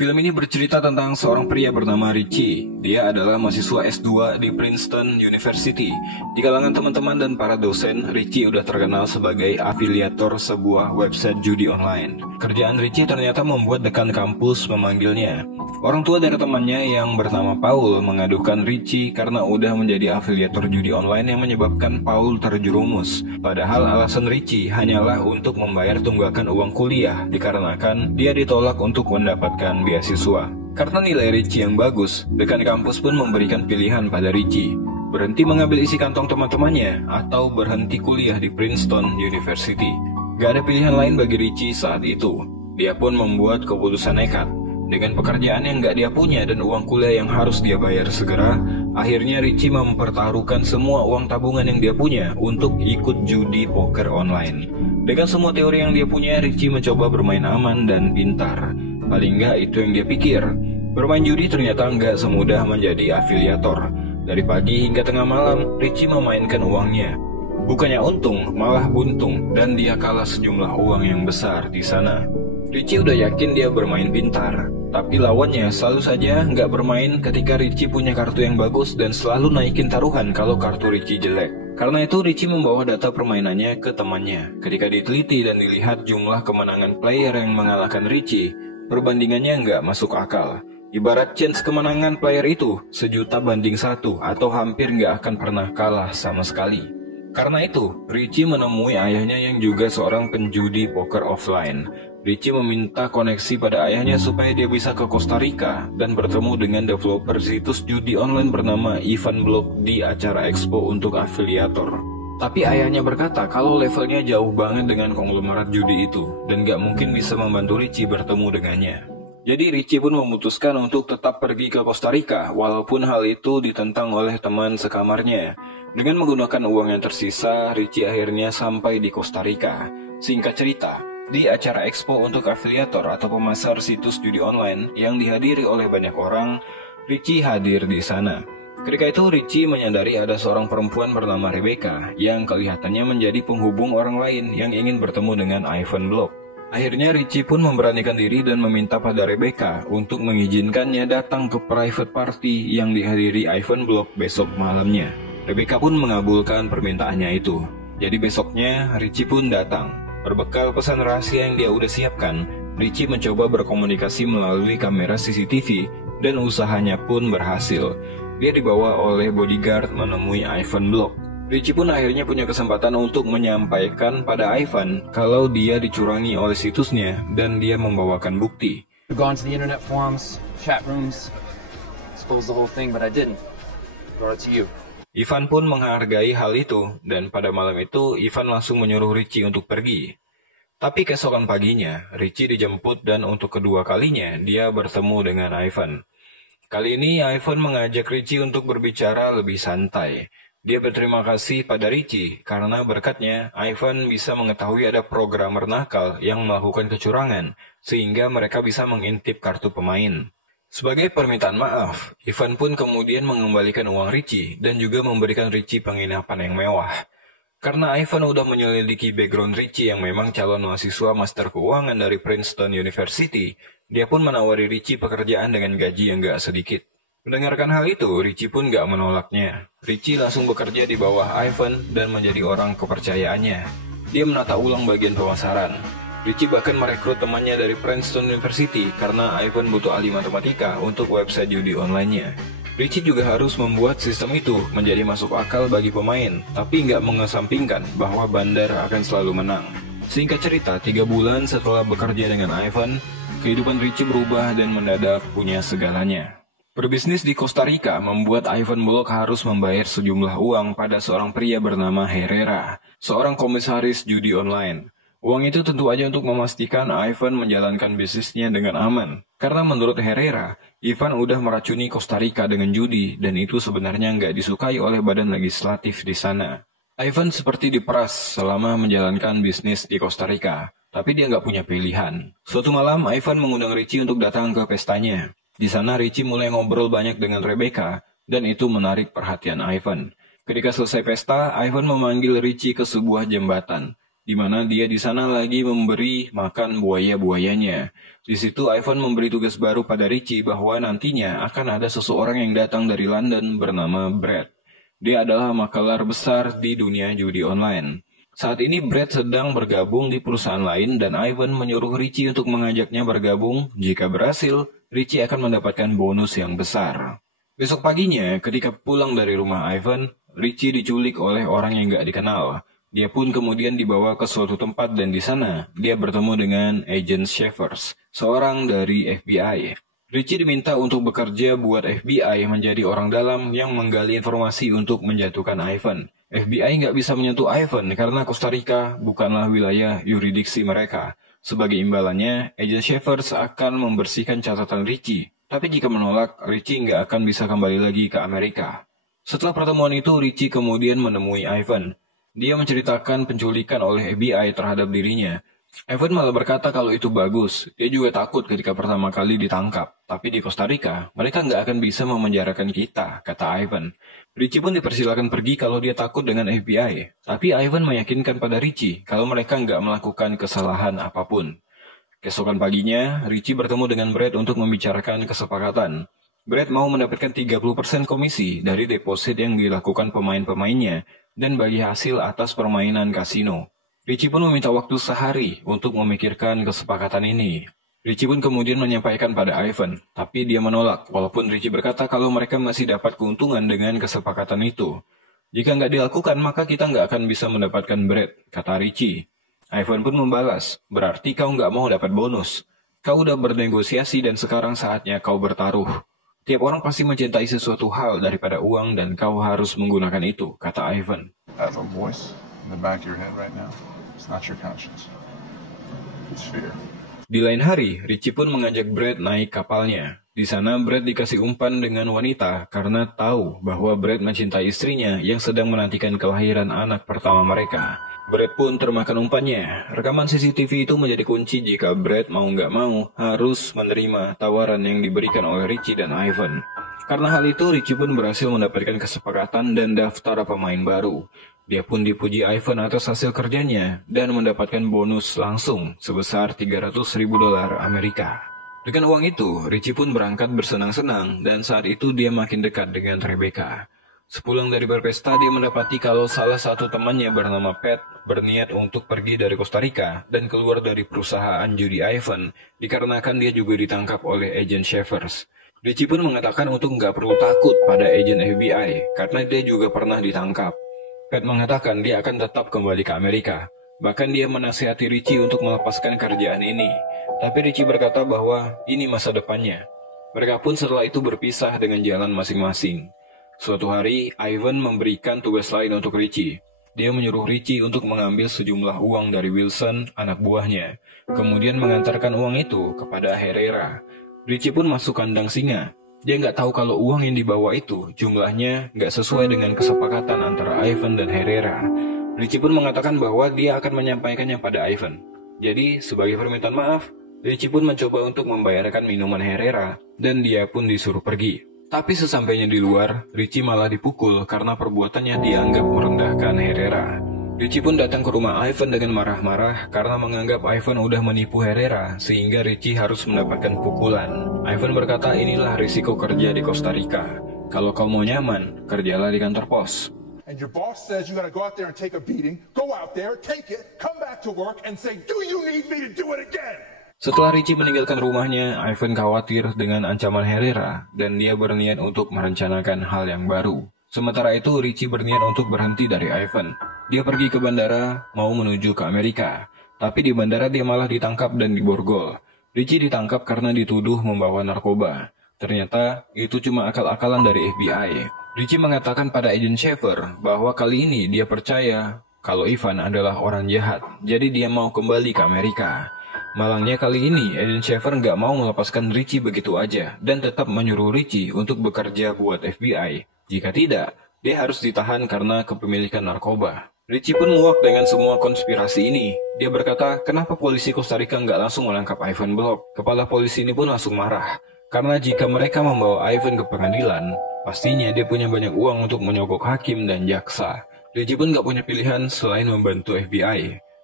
Film ini bercerita tentang seorang pria bernama Richie. Dia adalah mahasiswa S2 di Princeton University. Di kalangan teman-teman dan para dosen, Richie udah terkenal sebagai afiliator sebuah website judi online. Kerjaan Richie ternyata membuat dekan kampus memanggilnya. Orang tua dari temannya yang bernama Paul mengadukan Richie karena udah menjadi afiliator judi online yang menyebabkan Paul terjerumus. Padahal alasan Richie hanyalah untuk membayar tunggakan uang kuliah dikarenakan dia ditolak untuk mendapatkan beasiswa. Karena nilai Richie yang bagus, dekan kampus pun memberikan pilihan pada Richie. Berhenti mengambil isi kantong teman-temannya atau berhenti kuliah di Princeton University. Gak ada pilihan lain bagi Richie saat itu. Dia pun membuat keputusan nekat. Dengan pekerjaan yang gak dia punya dan uang kuliah yang harus dia bayar segera, akhirnya Richie mempertaruhkan semua uang tabungan yang dia punya untuk ikut judi poker online. Dengan semua teori yang dia punya, Richie mencoba bermain aman dan pintar. Paling nggak itu yang dia pikir. Bermain judi ternyata nggak semudah menjadi afiliator. Dari pagi hingga tengah malam, Richie memainkan uangnya. Bukannya untung, malah buntung, dan dia kalah sejumlah uang yang besar di sana. Richie udah yakin dia bermain pintar, tapi lawannya selalu saja nggak bermain ketika Richie punya kartu yang bagus dan selalu naikin taruhan kalau kartu Richie jelek. Karena itu Richie membawa data permainannya ke temannya. Ketika diteliti dan dilihat jumlah kemenangan player yang mengalahkan Richie, perbandingannya nggak masuk akal. Ibarat chance kemenangan player itu 1.000.000 banding 1 atau hampir nggak akan pernah kalah sama sekali. Karena itu, Richie menemui ayahnya yang juga seorang penjudi poker offline. Richie meminta koneksi pada ayahnya supaya dia bisa ke Costa Rica dan bertemu dengan developer situs judi online bernama Ivan Block di acara expo untuk afiliator. Tapi ayahnya berkata kalau levelnya jauh banget dengan konglomerat judi itu dan gak mungkin bisa membantu Richie bertemu dengannya. Jadi Richie pun memutuskan untuk tetap pergi ke Costa Rica walaupun hal itu ditentang oleh teman sekamarnya. Dengan menggunakan uang yang tersisa, Richie akhirnya sampai di Costa Rica. Singkat cerita, di acara expo untuk afiliator atau pemasar situs judi online yang dihadiri oleh banyak orang, Richie hadir di sana. Ketika itu Richie menyadari ada seorang perempuan bernama Rebecca yang kelihatannya menjadi penghubung orang lain yang ingin bertemu dengan Ivan Block. Akhirnya Richie pun memberanikan diri dan meminta pada Rebecca untuk mengizinkannya datang ke private party yang dihadiri Ivan Block besok malamnya. Rebecca pun mengabulkan permintaannya itu. Jadi besoknya Richie pun datang. Berbekal pesan rahasia yang dia udah siapkan, Richie mencoba berkomunikasi melalui kamera CCTV dan usahanya pun berhasil. Dia dibawa oleh bodyguard menemui Ivan Block. Richie pun akhirnya punya kesempatan untuk menyampaikan pada Ivan kalau dia dicurangi oleh situsnya dan dia membawakan bukti. Gone to the internet forums, chat rooms, expose the whole thing, but I didn't. Brought it to you. Ivan pun menghargai hal itu, dan pada malam itu Ivan langsung menyuruh Richie untuk pergi. Tapi keesokan paginya, Richie dijemput dan untuk kedua kalinya dia bertemu dengan Ivan. Kali ini Ivan mengajak Richie untuk berbicara lebih santai. Dia berterima kasih pada Richie karena berkatnya Ivan bisa mengetahui ada programmer nakal yang melakukan kecurangan, sehingga mereka bisa mengintip kartu pemain. Sebagai permintaan maaf, Ivan pun kemudian mengembalikan uang Richie dan juga memberikan Richie penginapan yang mewah. Karena Ivan udah menyelidiki background Richie yang memang calon mahasiswa master keuangan dari Princeton University, dia pun menawari Richie pekerjaan dengan gaji yang gak sedikit. Mendengarkan hal itu, Richie pun gak menolaknya. Richie langsung bekerja di bawah Ivan dan menjadi orang kepercayaannya. Dia menata ulang bagian pemasaran. Richie bahkan merekrut temannya dari Princeton University karena Ivan butuh ahli matematika untuk website judi online-nya. Richie juga harus membuat sistem itu menjadi masuk akal bagi pemain, tapi nggak mengesampingkan bahwa bandar akan selalu menang. Singkat cerita, 3 bulan setelah bekerja dengan Ivan, kehidupan Richie berubah dan mendadak punya segalanya. Berbisnis di Costa Rica membuat Ivan Block harus membayar sejumlah uang pada seorang pria bernama Herrera, seorang komisaris judi online. Uang itu tentu aja untuk memastikan Ivan menjalankan bisnisnya dengan aman. Karena menurut Herrera, Ivan udah meracuni Costa Rica dengan judi dan itu sebenarnya nggak disukai oleh badan legislatif di sana. Ivan seperti diperas selama menjalankan bisnis di Costa Rica, tapi dia nggak punya pilihan. Suatu malam, Ivan mengundang Richie untuk datang ke pestanya. Di sana Richie mulai ngobrol banyak dengan Rebecca dan itu menarik perhatian Ivan. Ketika selesai pesta, Ivan memanggil Richie ke sebuah jembatan. di mana dia di sana lagi memberi makan buaya-buayanya. Di situ Ivan memberi tugas baru pada Richie bahwa nantinya akan ada seseorang yang datang dari London bernama Brad. Dia adalah makelar besar di dunia judi online. Saat ini Brad sedang bergabung di perusahaan lain dan Ivan menyuruh Richie untuk mengajaknya bergabung. Jika berhasil, Richie akan mendapatkan bonus yang besar. Besok paginya, ketika pulang dari rumah Ivan, Richie diculik oleh orang yang gak dikenal. Dia pun kemudian dibawa ke suatu tempat dan di sana dia bertemu dengan Agent Shavers, seorang dari FBI. Richie diminta untuk bekerja buat FBI menjadi orang dalam yang menggali informasi untuk menjatuhkan Ivan. FBI nggak bisa menyentuh Ivan karena Costa Rica bukanlah wilayah yurisdiksi mereka. Sebagai imbalannya, Agent Shavers akan membersihkan catatan Richie. Tapi jika menolak, Richie nggak akan bisa kembali lagi ke Amerika. Setelah pertemuan itu, Richie kemudian menemui Ivan. Dia menceritakan penculikan oleh FBI terhadap dirinya. Ivan malah berkata kalau itu bagus. Dia juga takut ketika pertama kali ditangkap. Tapi di Costa Rica, mereka nggak akan bisa memenjarakan kita, kata Ivan. Richie pun dipersilakan pergi kalau dia takut dengan FBI. Tapi Ivan meyakinkan pada Richie kalau mereka nggak melakukan kesalahan apapun. Keesokan paginya, Richie bertemu dengan Brad untuk membicarakan kesepakatan. Brad mau mendapatkan 30% komisi dari deposit yang dilakukan pemain-pemainnya dan bagi hasil atas permainan kasino. Richie pun meminta waktu sehari untuk memikirkan kesepakatan ini. Richie pun kemudian menyampaikan pada Ivan, tapi dia menolak walaupun Richie berkata kalau mereka masih dapat keuntungan dengan kesepakatan itu. Jika nggak dilakukan maka kita nggak akan bisa mendapatkan Brad, kata Richie. Ivan pun membalas, berarti kau nggak mau dapat bonus. Kau udah bernegosiasi dan sekarang saatnya kau bertaruh. Tiap orang pasti mencintai sesuatu hal daripada uang dan kau harus menggunakan itu, kata Ivan. Have a voice in the back of your head right now. It's not your conscience. It's fear. Di lain hari, Richie pun mengajak Brad naik kapalnya. Di sana Brad dikasih umpan dengan wanita karena tahu bahwa Brad mencintai istrinya yang sedang menantikan kelahiran anak pertama mereka. Brad pun termakan umpannya. Rekaman CCTV itu menjadi kunci jika Brad mau nggak mau harus menerima tawaran yang diberikan oleh Richie dan Ivan. Karena hal itu, Richie pun berhasil mendapatkan kesepakatan dan daftar pemain baru. Dia pun dipuji Ivan atas hasil kerjanya dan mendapatkan bonus langsung sebesar $300.000 Amerika. Dengan uang itu, Richie pun berangkat bersenang-senang dan saat itu dia makin dekat dengan Rebecca. Sepulang dari berpesta, dia mendapati kalau salah satu temannya bernama Pat berniat untuk pergi dari Costa Rica dan keluar dari perusahaan judi Ivan dikarenakan dia juga ditangkap oleh Agent Shavers. Richie pun mengatakan untuk nggak perlu takut pada agen FBI karena dia juga pernah ditangkap. Pat mengatakan dia akan tetap kembali ke Amerika. Bahkan dia menasihati Richie untuk melepaskan kerjaan ini. Tapi Richie berkata bahwa ini masa depannya. Mereka pun setelah itu berpisah dengan jalan masing-masing. Suatu hari, Ivan memberikan tugas lain untuk Richie. Dia menyuruh Richie untuk mengambil sejumlah uang dari Wilson, anak buahnya. Kemudian mengantarkan uang itu kepada Herrera. Richie pun masuk kandang singa. Dia nggak tahu kalau uang yang dibawa itu jumlahnya nggak sesuai dengan kesepakatan antara Ivan dan Herrera. Richie pun mengatakan bahwa dia akan menyampaikannya pada Ivan. Jadi, sebagai permintaan maaf, Richie pun mencoba untuk membayarkan minuman Herrera dan dia pun disuruh pergi. Tapi sesampainya di luar, Richie malah dipukul karena perbuatannya dianggap merendahkan Herrera. Richie pun datang ke rumah Ivan dengan marah-marah karena menganggap Ivan udah menipu Herrera sehingga Richie harus mendapatkan pukulan. Ivan berkata inilah risiko kerja di Costa Rica. Kalau kau mau nyaman, kerjalah di kantor pos. And your boss says you gotta go out there and take a beating, go out there, take it, come back to work and say, do you need me to do it again? Setelah Richie meninggalkan rumahnya, Ivan khawatir dengan ancaman Herrera dan dia berniat untuk merencanakan hal yang baru. Sementara itu, Richie berniat untuk berhenti dari Ivan. Dia pergi ke bandara, mau menuju ke Amerika. Tapi di bandara dia malah ditangkap dan diborgol. Richie ditangkap karena dituduh membawa narkoba. Ternyata itu cuma akal-akalan dari FBI. Richie mengatakan pada Agent Shaver bahwa kali ini dia percaya kalau Ivan adalah orang jahat. Jadi dia mau kembali ke Amerika. Malangnya kali ini, Agent Shaver nggak mau melepaskan Richie begitu aja dan tetap menyuruh Richie untuk bekerja buat FBI. Jika tidak, dia harus ditahan karena kepemilikan narkoba. Richie pun muak dengan semua konspirasi ini. Dia berkata, kenapa polisi Costa Rica nggak langsung menangkap Ivan Block? Kepala polisi ini pun langsung marah. Karena jika mereka membawa Ivan ke pengadilan, pastinya dia punya banyak uang untuk menyogok hakim dan jaksa. Richie pun nggak punya pilihan selain membantu FBI.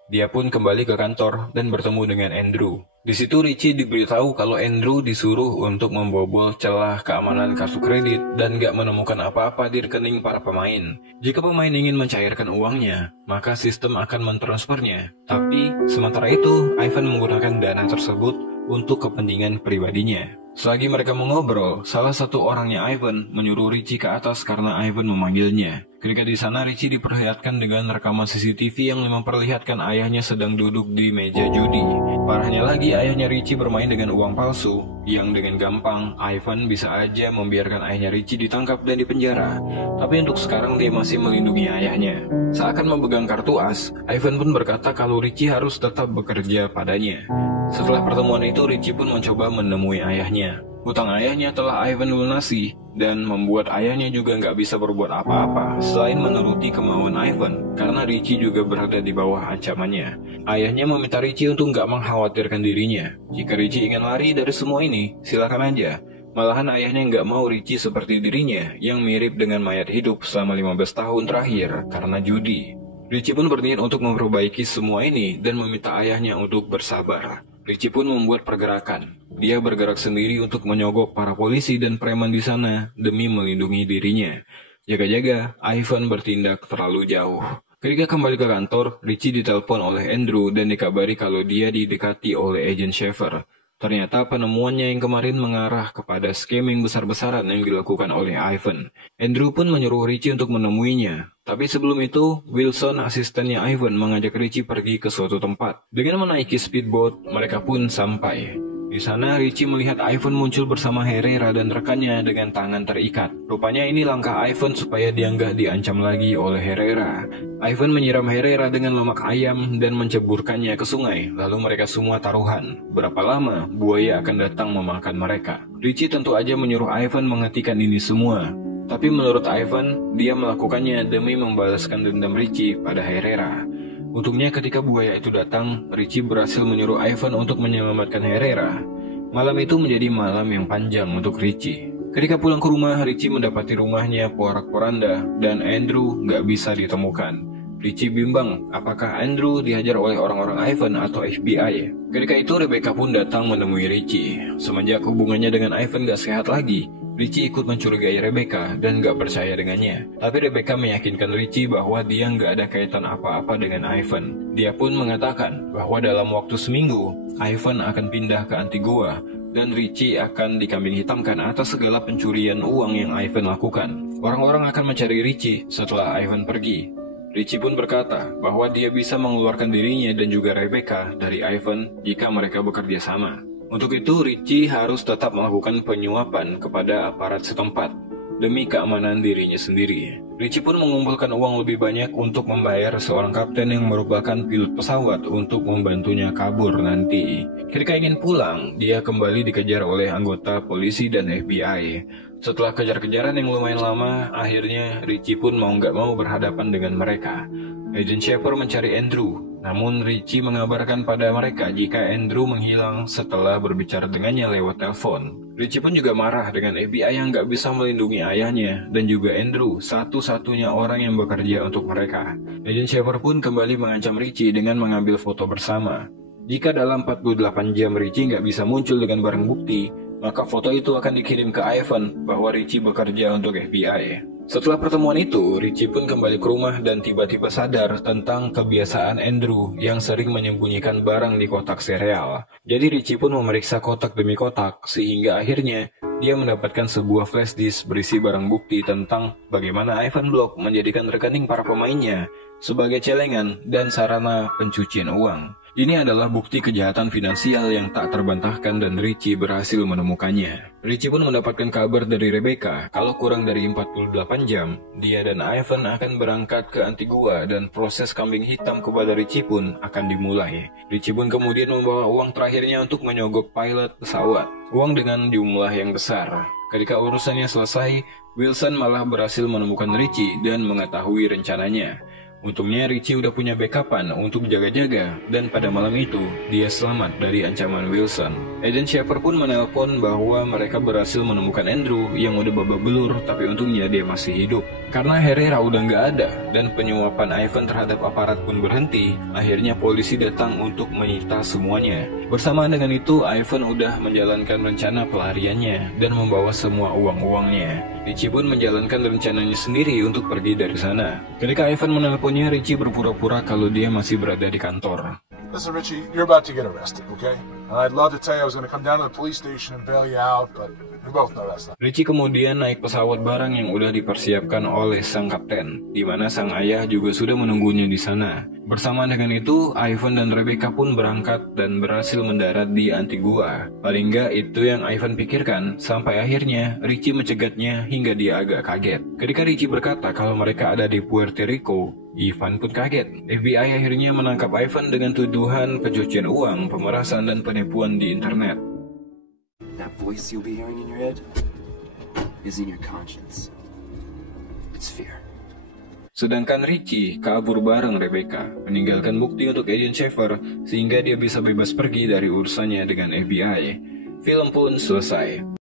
Dia pun kembali ke kantor dan bertemu dengan Andrew. Di situ Richie diberitahu kalau Andrew disuruh untuk membobol celah keamanan kartu kredit dan gak menemukan apa-apa di rekening para pemain. Jika pemain ingin mencairkan uangnya, maka sistem akan mentransfernya. Tapi sementara itu, Ivan menggunakan dana tersebut untuk kepentingan pribadinya. Selagi mereka mengobrol, salah satu orangnya Ivan menyuruh Richie ke atas karena Ivan memanggilnya. Ketika di sana, Richie diperlihatkan dengan rekaman CCTV yang memperlihatkan ayahnya sedang duduk di meja judi. Parahnya lagi, ayahnya Richie bermain dengan uang palsu, yang dengan gampang Ivan bisa aja membiarkan ayahnya Richie ditangkap dan dipenjara. Tapi untuk sekarang dia masih melindungi ayahnya. Seakan memegang kartu as, Ivan pun berkata kalau Richie harus tetap bekerja padanya. Setelah pertemuan itu, Richie pun mencoba menemui ayahnya. Hutang ayahnya telah Ivan lunasi dan membuat ayahnya juga nggak bisa berbuat apa-apa selain menuruti kemauan Ivan karena Richie juga berada di bawah ancamannya. Ayahnya meminta Richie untuk nggak mengkhawatirkan dirinya. Jika Richie ingin lari dari semua ini, silakan aja. Malahan ayahnya nggak mau Richie seperti dirinya yang mirip dengan mayat hidup selama 15 tahun terakhir karena judi. Richie pun berniat untuk memperbaiki semua ini dan meminta ayahnya untuk bersabar. Richie pun membuat pergerakan. Dia bergerak sendiri untuk menyogok para polisi dan preman di sana demi melindungi dirinya. Jaga-jaga, Ivan bertindak terlalu jauh. Ketika kembali ke kantor, Richie ditelepon oleh Andrew dan dikabari kalau dia didekati oleh Agent Sheffer. Ternyata penemuannya yang kemarin mengarah kepada scamming besar-besaran yang dilakukan oleh Ivan. Andrew pun menyuruh Richie untuk menemuinya. Tapi sebelum itu, Wilson, asistennya Ivan, mengajak Richie pergi ke suatu tempat. Dengan menaiki speedboat, mereka pun sampai. Di sana, Richie melihat Ivan muncul bersama Herrera dan rekannya dengan tangan terikat. Rupanya ini langkah Ivan supaya dia nggak diancam lagi oleh Herrera. Ivan menyiram Herrera dengan lemak ayam dan menceburkannya ke sungai, lalu mereka semua taruhan. Berapa lama buaya akan datang memakan mereka? Richie tentu aja menyuruh Ivan menghentikan ini semua. Tapi menurut Ivan, dia melakukannya demi membalaskan dendam Richie pada Herrera. Untungnya ketika buaya itu datang, Richie berhasil menyuruh Ivan untuk menyelamatkan Herrera. Malam itu menjadi malam yang panjang untuk Richie. Ketika pulang ke rumah, Richie mendapati rumahnya porak-poranda dan Andrew nggak bisa ditemukan. Richie bimbang apakah Andrew dihajar oleh orang-orang Ivan atau FBI. Ketika itu Rebecca pun datang menemui Richie. Semenjak hubungannya dengan Ivan gak sehat lagi, Richie ikut mencurigai Rebecca dan gak percaya dengannya. Tapi Rebecca meyakinkan Richie bahwa dia gak ada kaitan apa-apa dengan Ivan. Dia pun mengatakan bahwa dalam waktu seminggu, Ivan akan pindah ke Antigua dan Richie akan dikambing hitamkan atas segala pencurian uang yang Ivan lakukan. Orang-orang akan mencari Richie setelah Ivan pergi. Richie pun berkata bahwa dia bisa mengeluarkan dirinya dan juga Rebecca dari Ivan jika mereka bekerja sama. Untuk itu, Richie harus tetap melakukan penyuapan kepada aparat setempat demi keamanan dirinya sendiri. Richie pun mengumpulkan uang lebih banyak untuk membayar seorang kapten yang merupakan pilot pesawat untuk membantunya kabur nanti. Ketika ingin pulang, dia kembali dikejar oleh anggota polisi dan FBI. Setelah kejar-kejaran yang lumayan lama, akhirnya Richie pun mau nggak mau berhadapan dengan mereka. Agent Shepard mencari Andrew. Namun Richie mengabarkan pada mereka jika Andrew menghilang setelah berbicara dengannya lewat telepon. Richie pun juga marah dengan FBI yang gak bisa melindungi ayahnya dan juga Andrew, satu-satunya orang yang bekerja untuk mereka. Agent Shepard pun kembali mengancam Richie dengan mengambil foto bersama. Jika dalam 48 jam Richie gak bisa muncul dengan barang bukti, maka foto itu akan dikirim ke Ivan bahwa Richie bekerja untuk FBI. Setelah pertemuan itu, Richie pun kembali ke rumah dan tiba-tiba sadar tentang kebiasaan Andrew yang sering menyembunyikan barang di kotak sereal. Jadi Richie pun memeriksa kotak demi kotak, sehingga akhirnya dia mendapatkan sebuah flash disk berisi barang bukti tentang bagaimana Ivan Block menjadikan rekening para pemainnya sebagai celengan dan sarana pencucian uang. Ini adalah bukti kejahatan finansial yang tak terbantahkan dan Richie berhasil menemukannya. Richie pun mendapatkan kabar dari Rebecca kalau kurang dari 48 jam, dia dan Ivan akan berangkat ke Antigua dan proses kambing hitam kepada Richie pun akan dimulai. Richie pun kemudian membawa uang terakhirnya untuk menyogok pilot pesawat. Uang dengan jumlah yang besar. Ketika urusannya selesai, Wilson malah berhasil menemukan Richie dan mengetahui rencananya. Untungnya Richie udah punya backupan untuk jaga-jaga, dan pada malam itu, dia selamat dari ancaman Wilson. Agent Shepard pun menelpon bahwa mereka berhasil menemukan Andrew yang udah babak belur, tapi untungnya dia masih hidup. Karena Herrera udah nggak ada, dan penyuapan Ivan terhadap aparat pun berhenti, akhirnya polisi datang untuk menyita semuanya. Bersamaan dengan itu, Ivan udah menjalankan rencana pelariannya, dan membawa semua uang-uangnya. Richie pun menjalankan rencananya sendiri untuk pergi dari sana. Ketika Ivan menelponnya, Richie berpura-pura kalau dia masih berada di kantor. Listen, Richie, you're about to get arrested, okay? I'd love to tell you I was going to come down to the police station and bail you out, but we both know that's not. Richie kemudian naik pesawat barang yang udah dipersiapkan oleh sang kapten, di mana sang ayah juga sudah menunggunya di sana. Bersamaan dengan itu, Ivan dan Rebecca pun berangkat dan berhasil mendarat di Antigua. Paling nggak itu yang Ivan pikirkan, sampai akhirnya Richie mencegatnya hingga dia agak kaget. Ketika Richie berkata kalau mereka ada di Puerto Rico, Ivan pun kaget. FBI akhirnya menangkap Ivan dengan tuduhan pencucian uang, pemerasan, dan penipuan di internet. That voice you'll be hearing in your head is in your conscience. It's fear. Sedangkan Richie kabur bareng Rebecca, meninggalkan bukti untuk Agent Shepard sehingga dia bisa bebas pergi dari urusannya dengan FBI. Film pun selesai.